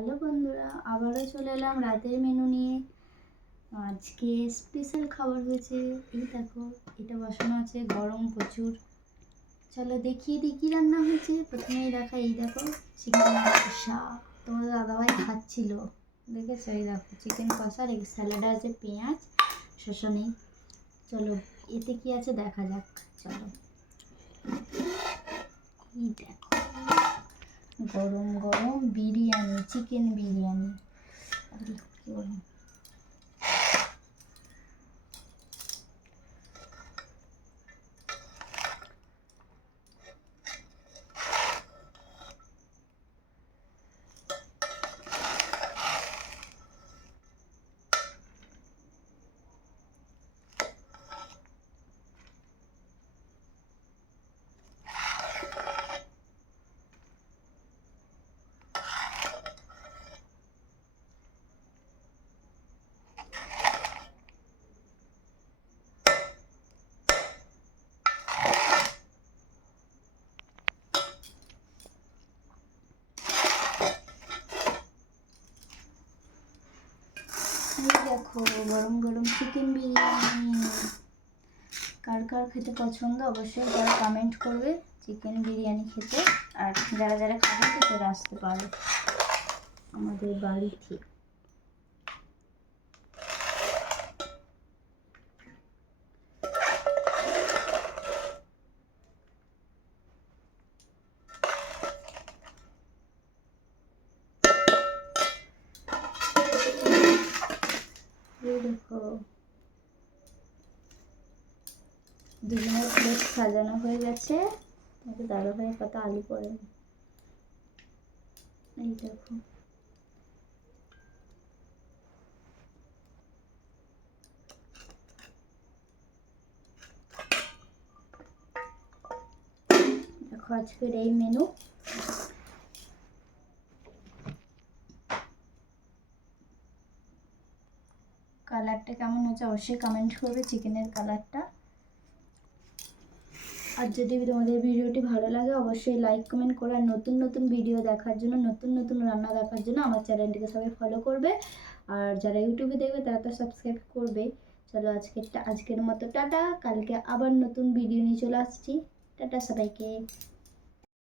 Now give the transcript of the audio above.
Hello বন্ধুরা, আবারও চলে এলাম রাতের মেনু নিয়ে। আজকে স্পেশাল খাবার হয়েছে। এই দেখো, এটা বসানো আছে গরম প্রচুর। চলো দেখিয়ে দিই কী রান্না হয়েছে। প্রথমেই দেখা, এই দেখো চিকেন কষা। তোমাদের দাদাভাই খাচ্ছিল, দেখেছো? এই দেখো চিকেন কষা, আর স্যালাডে আছে পেঁয়াজ, শসা নেই। চলো এতে কি আছে দেখা যাক। চলো, এই দেখো গরম গরম বিরিয়ানি, চিকেন বিরিয়ানি। কি বলবো, দেখো গরম গরম চিকেন বিরিয়ানি। কার কার খেতে পছন্দ অবশ্যই তারা কমেন্ট করবে চিকেন বিরিয়ানি খেতে। আর যারা যারা খাবে তারা আসতে পারে আমাদের বাড়িতে। দেখো দুজনের প্লেট সাজানো হয়ে গেছে। দাদাভাই কত আলু পড়ে, এই দেখো। দেখো আজকের এই মেনু। কালারটা কেমন হয়েছে অবশ্যই কমেন্ট করবে, চিকেনের কালারটা। আর যদি তোমাদের ভিডিওটি ভালো লাগে অবশ্যই লাইক কমেন্ট করে, আর নতুন নতুন ভিডিও দেখার জন্য, নতুন নতুন রান্না দেখার জন্য আমার চ্যানেলটিকে সবাই ফলো করবে। আর যারা ইউটিউবে দেখবে তারা তো সাবস্ক্রাইব করবে। চলো আজকের মতো টাটা, কালকে আবার নতুন ভিডিও নিয়ে চলে আসছি। টাটা সবাইকে।